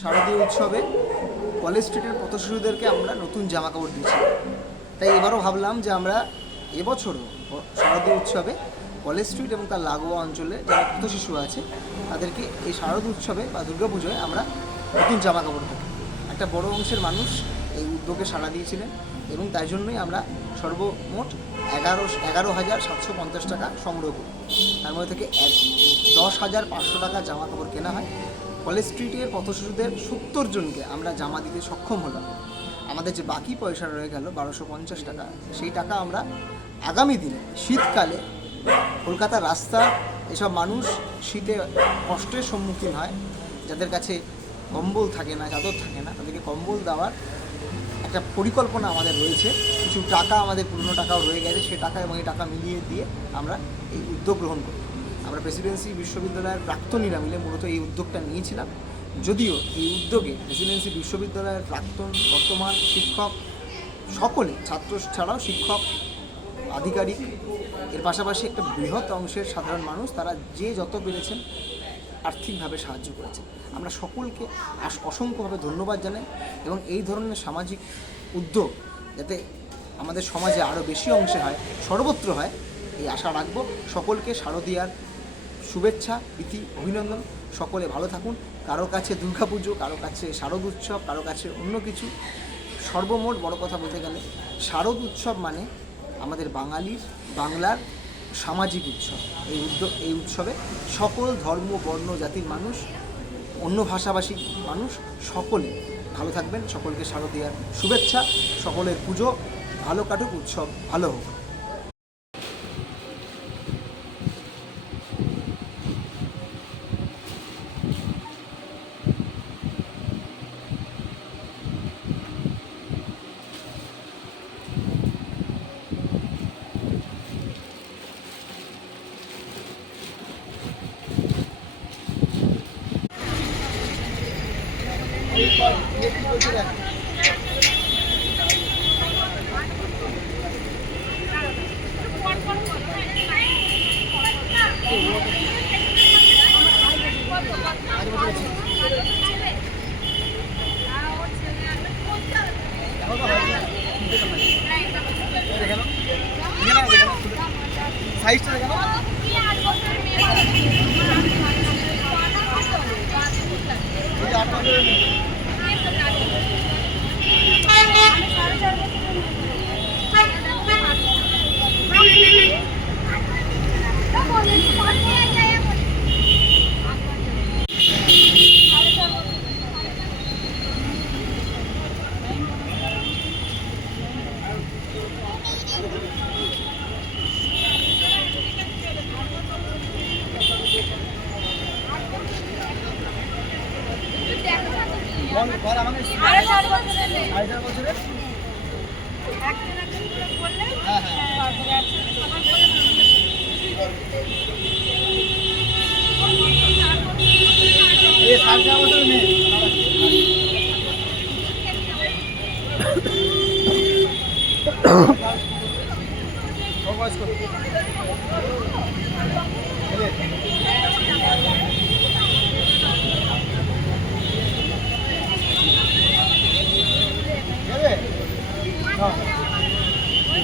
শারদীয় উৎসবে কলেজ স্ট্রিটের পথশিশুদেরকে আমরা নতুন জামা কাপড় দিয়েছি। তাই এবারও ভাবলাম যে আমরা এবছরও শারদীয় উৎসবে কলেজ স্ট্রিট এবং তার লাগোয়া অঞ্চলে যারা পথশিশু আছে, তাদেরকে এই শারদ উৎসবে বা দুর্গাপুজোয় আমরা নতুন জামা কাপড় দেবো। একটা বড় অংশের মানুষ এই উদ্যোগে সাড়া দিয়েছিলেন এবং তাই জন্যই আমরা সর্বমোট এগারো এগারো হাজার সাতশো পঞ্চাশ টাকা সংগ্রহ করি। তার মধ্যে থেকে এক, দশ হাজার পাঁচশো টাকা জামা কাপড় কেনা হয়। কলেজ স্ট্রিটের পথশিশুদের সত্তর জনকে আমরা জামা দিতে সক্ষম হলাম। আমাদের যে বাকি পয়সা রয়ে গেল বারোশো পঞ্চাশ টাকা, সেই টাকা আমরা আগামী দিনে, শীতকালে কলকাতার রাস্তা, এসব মানুষ শীতে কষ্টের সম্মুখীন হয়। যাদের কাছে কম্বল থাকে না, চাদর থাকে না, তাদেরকে কম্বল দেওয়ার একটা পরিকল্পনা আমাদের রয়েছে। কিছু টাকা, আমাদের পুরনো টাকাও রয়ে গেছে। সে টাকা এবং এই টাকা মিলিয়ে দিয়ে আমরা এই উদ্যোগ গ্রহণ করি আমরা প্রেসিডেন্সি বিশ্ববিদ্যালয়ের প্রাক্তনীরা মিলে মূলত এই উদ্যোগটা নিয়েছিলাম। যদিও এই উদ্যোগে প্রেসিডেন্সি বিশ্ববিদ্যালয়ের প্রাক্তন, বর্তমান শিক্ষক সকলে, ছাত্র ছাড়াও শিক্ষক, আধিকারিক, এর পাশাপাশি একটা বৃহৎ অংশের সাধারণ মানুষ, তারা যে যত পেরেছেন আর্থিকভাবে সাহায্য করেছে। আমরা সকলকে অসংখ্যভাবে ধন্যবাদ জানাই এবং এই ধরনের সামাজিক উদ্যোগ যাতে আমাদের সমাজে আরও বেশি অংশে হয়, সর্বত্র হয়, এই আশা রাখব। সকলকে শারদীয়ার শুভেচ্ছা, প্রীতি, অভিনন্দন। সকলে ভালো থাকুন। কারও কাছে দুর্গাপুজো কারও কাছে শারদ উৎসব, কারও কাছে অন্য কিছু। সর্বমোট বড় কথা বলতে গেলে, শারদ উৎসব মানে আমাদের বাঙালির, বাংলার সামাজিক উৎসব। এই উদ্যোগ এই উৎসবে সকল ধর্ম, বর্ণ, জাতির মানুষ, অন্য ভাষাভাষী মানুষ সকলে ভালো থাকবেন। সকলকে স্বাগত দেওয়ার শুভেচ্ছা, সকলের পুজো, ভালো কাটুক, উৎসব ভালো হোক। সাইজটা দেখে আট বছরের মেয়ে। বল, বল আমাকে আরে চার বছরের মেয়ে। সাড়ে চার বছরের একজন একজন করে বললে, হ্যাঁ হ্যাঁ তারপরে একসাথে সবাই বলে এই সাড়ে চার বছরের মেয়ে ওর বয়স কত? ছেলে? যাবে? নাও। এই যে